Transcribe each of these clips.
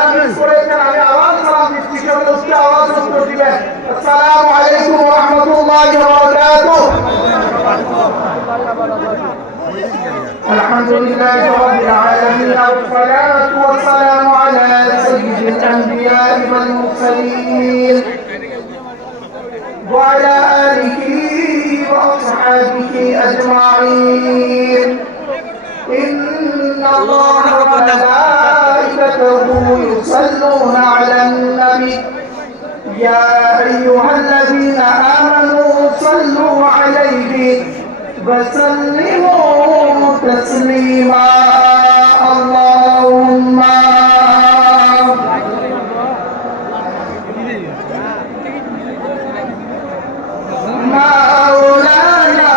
যারা মিস করেছেন আমি আওয়াজ সালাম দিচ্ছি, সেগুলো উচ্চ আওয়াজ উত্তর দিবেন। আসসালামু আলাইকুম ওয়া রাহমাতুল্লাহি ওয়া বারাকাতুহু। আলহামদুলিল্লাহি রাব্বিল আলামিন ওয়া সলাতু ওয়া সালামু আলা সাইয়্যিদিল আনবিয়া ওয়াল মুরসালিন ওয়া আলা আলিহি ওয়া আসহাবিহি আজমাইন। ইন্নাল্লাহা ওয়া মালাইকাতাহু ইউসাল্লুনা আলান নবী ইয়া আইয়ুহাল্লাযীনা আমানু সাল্লু আলাইহি وسلموا تسليما اللهم مولانا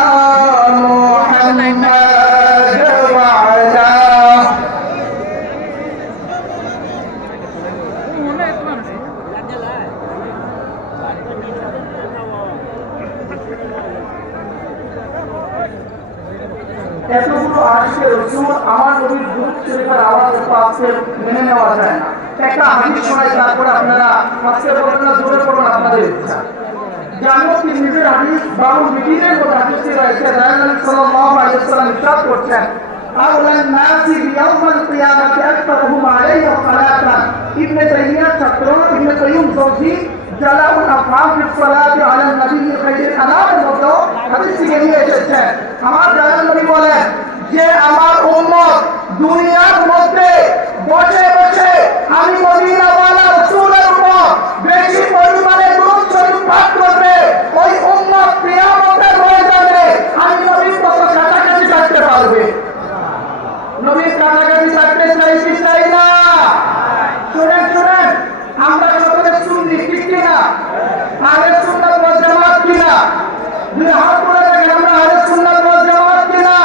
محمد وعلى এতগুলো আশিকের রসুল আমার নবীর দুরূদ শরীফের আওয়াজ পাচ্ছে মেনে নেওয়া যায় না। একটা হাদিস শোনাই, তারপরে আপনারা আজকে বলবেন না জোরে পড়ুন আপনাদের ইচ্ছা। জানো কি নিজের হাদিস বাবু মিটিনের মধ্যে হাদিসে রয়েছে, রাসূলুল্লাহ সাল্লাল্লাহু আলাইহি ওয়াসাল্লাম ইরশাদ করছেন আউলান নাসি বিয়াউমিল কিয়ামাতি আকতারুহুম আলাইহি সালাতান। ইবনে তাইমিয়া ছাত্র ইবনে কাইয়ুম জওজি জালাউল আফহাম ফি সালাতি আলা নবী খাইরুল আনামের মতো হাদিস থেকে নিয়ে এসেছেন। আমার দয়াল নবী বলেন যে আমার উম্মত দুনিয়ার মধ্যে বসে বসে আমি মদিনাওয়ালা রাসূলের উপর বেশি পরিমাণে দুরূদ শরীফ পাঠ করবে, ওই উম্মত কিয়ামতের ময়দানে আমি নবীর কত কাছাকাছি থাকতে পারবে। নবীর কাছাকাছি থাকতে চাই কি চাই না? শুনেন শুনেন, আমরা সকলে সুন্নি, ঠিক কিনা? আহলে সুন্নাত ওয়াল জামাত কিনা? দুই হাত তুলে দেখেন, আমরা আহলে সুন্নাত ওয়াল জামাত কিনা?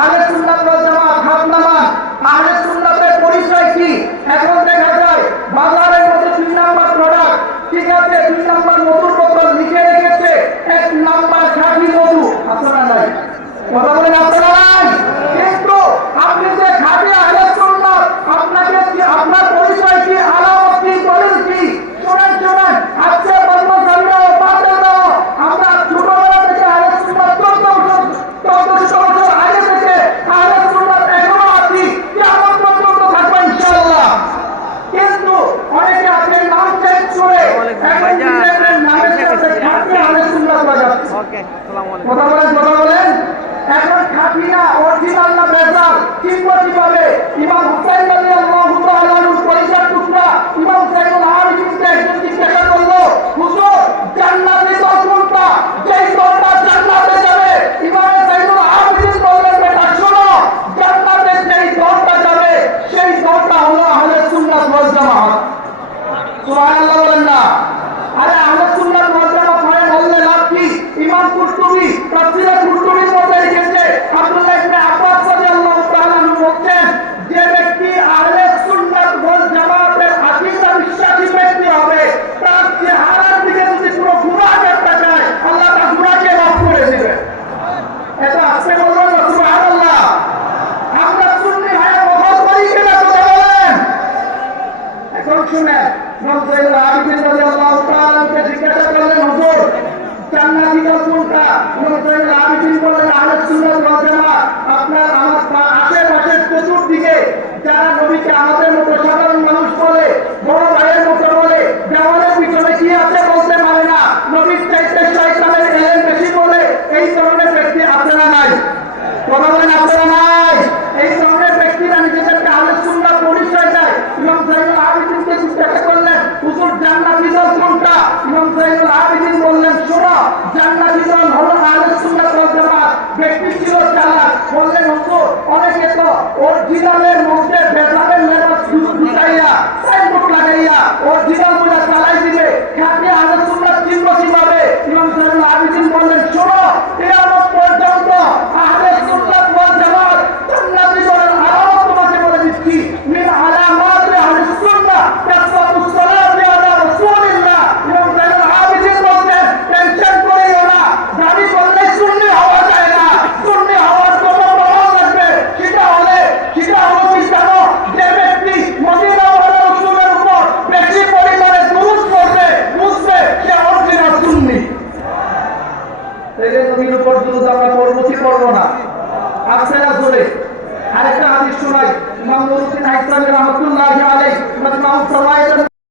আহলে সুন্নাত ওয়াল জামাত হাত নামান। আহলে সুন্নাতের পরিচয় কি? এখন দেখা যায় বাজারের মধ্যে 2 নাম্বার প্রোডাক্ট, ঠিক আছে, 2 নাম্বার মধুর বোতল লিখে রেখেছে 1 নাম্বার খাঁটি মধু। আপনারা নাই, কথা বলেন আপনারা নাই। কিন্তু আপনি যে খাঁটি আহলে সুন্নাত, আপনাকে কি আপনার পরিচয় কি, আলামত কি, দলিল কি? শুনেন শুনেন, আজকে বর্ণচন্দ্র বাতিল দাও। আমরা ছোটবেলা থেকে আহলে সুন্নাত 1400 বছর আগে থেকে আহলে সুন্নাত এখনো আছি, কিয়ামত পর্যন্ত থাকবো ইনশাআল্লাহ। কিন্তু অনেকে আছে নাম চেঞ্জ করে এখন নিজেদের নামের সাথে খাঁটি আহলে সুন্নাত লাগাচ্ছে। কথা বলেন এখন খাঁটি না অরিজিনাল না ভেজাল চিনবো কিভাবে? ইমাম হুসাইন রাদিয়াল্লাহু তাআলা আনহুর পরিচয় টুকরা ইমাম হুসাইনুল আবিদিনকে একজন জিজ্ঞাসা করলো, হুজুর জান্নাতি দল কোনটা, যেই দলটা জান্নাতে যাবে? ইমাম হুসাইনুল আবিদিন বললেন, বেটা শোনো, জান্নাতে যেই দলটা যাবে সেই দলটা হলো আহলে সুন্নাত ওয়াল জামাত। সুবহানাল্লাহ বলেন না? আরে আহলে সুন্নাত ওয়াল জামাত মানে বললে লাভ কি? ইমাম কুরতুবী তাফসীরে কুরতুবীর মধ্যে লিখেছে, আব্দুল্লাহ ইবনে আব্বাস রাদিয়াল্লাহু তাআলা আনহু বলছেন, যে ব্যক্তি আহলে সুন্নাত ওয়াল জামাতের আকীদা বিশ্বাসী ব্যক্তি হবে, তার চেহারার দিকে যদি কোনো গুনাহ করতে চায় আল্লাহ তার গুনাহকে মাফ করে দেবে। এটা আজকে বলবেন না সুবহানাল্লাহ? আমরা সুন্নি হয়ে বহল করি কিনা কথা বলেন? এখন শুনেন, ইমাম যায়নুল আবিদিন রাদিয়াল্লাহু তাআলা জিজ্ঞাসা করলেন, হুজুর জান্নাতি দল কোনটা? ইমাম যায়নুল আবিদিন বললেন, আহলে সুন্নাত ওয়াল জামাত। আপনার আমার আশেপাশের চতুর্দিকে যারা নবীকে আমাদের মতো সাধারণ মানুষ বলে, বড় ভাইয়ের মতো বলে, দেওয়ালের পিছনে কি আছে বলতে পারে না, নবীর চাইতে শয়তানের এলেম বেশি বলে, এই ধরনের ব্যক্তি আছে না নাই? কথা বলেন আপনারা নাই? এই ধরনের ব্যক্তিরা নিজেদেরকে আহলে সুন্নাত পরিচয় দেয়। ইমাম যায়নুল আবিদিনকে জিজ্ঞাসা করলেন, হুজুর জান্নাতি দল কোনটা? ইমাম যায়নুল আবিদিন বললেন, শোনো, জান্নাতি দল হলো আহলে সুন্নাত ওয়াল জামাত। ব্যক্তি ছিল চালাক, বললেন, হুজুর অনেকে তো অরিজিনালের মধ্যে ভেজালের লেবাস ঢুকাইয়া সাইনবোর্ড লাগাইয়া অরিজিনাল বলে চালাই দিবে, খাঁটি আহলে সুন্নাত চিনবো কিভাবে? ইমাম যায়নুল আবিদিন বললেন, শোনো, কিয়ামত পর্যন্ত আহলে সুন্নাত ওয়াল জামাত জান্নাতি দলের আলামত তোমাকে বলে দিচ্ছি। মিন আলামাত আহলে সুন্নাহ কাসরাতুস সালাতি আলা রাসূলিল্লাহ। ইমাম যায়নুল আবিদিন বলতেন, টেনশন করিও না, দাবি করলে সুন্নি হওয়া যায় না, সুন্নি হওয়ার জন্য প্রমাণ লাগবে। সেটা হলো কি জানো? যে ব্যক্তি মদিনাওয়ালা পরবর্তী পড়বো না, আসছে না জোরে। আরেকটা হাদিস শোনাই, ইমাম নুরুদ্দিন হাইসামি রহমাতুল্লাহি আলাইহি